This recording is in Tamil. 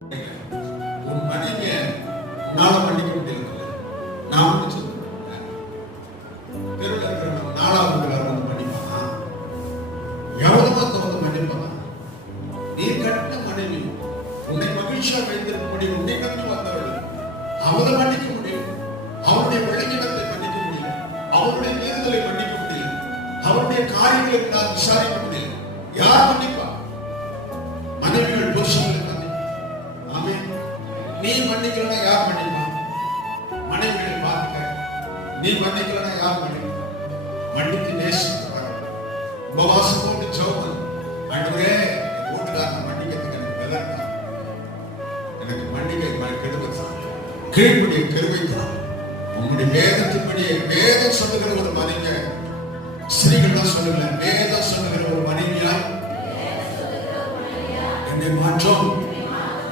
உன் உன்னால மன்னிக்க முடியல நான் தெருவில் இருக்கிற நாலாவது வந்து மன்னிப்பானா? எவ்வளவோ வந்து மன்னிப்பானா? நீ கட்ட மனைவி உன்னை மகிழ்ச்சியா வைத்திருக்கும்படி உன்னை கண்டு வந்தவள் அவளை மன்னிக்க முடியும். அவருடைய விளைநிலத்தை மன்னிக்க முடியல அவருடைய மீறுதலை மன்னிக்க முடியல அவருடைய காரியங்களை நான் விசாரிக்க முடியும். யார் மன்னிப்பா நீ மன்னிக்கலனா யார் மன்னிப்பா? மனைவிகளை பார்க்க நீ மன்னிக்கலனா யார் மன்னிப்பா? மன்னித்து நேசிக்கிறார் உபவாசம் போட்டு ஜெபம். ஆண்டவரே வீட்டுக்காரன் மன்னிக்கிறதுக்கு எனக்கு பலன் எனக்கு மன்னிக்க கெடுத்தான் கீழ்ப்படிய கருவைத்தான் உங்களுடைய வேதத்தின்படி வேதம் சொல்லுகிற ஒரு மனைவி ஸ்திரீகள் சொல்லுங்க வேதம் சொல்லுகிற ஒரு மனைவியா என்னை மாற்றம்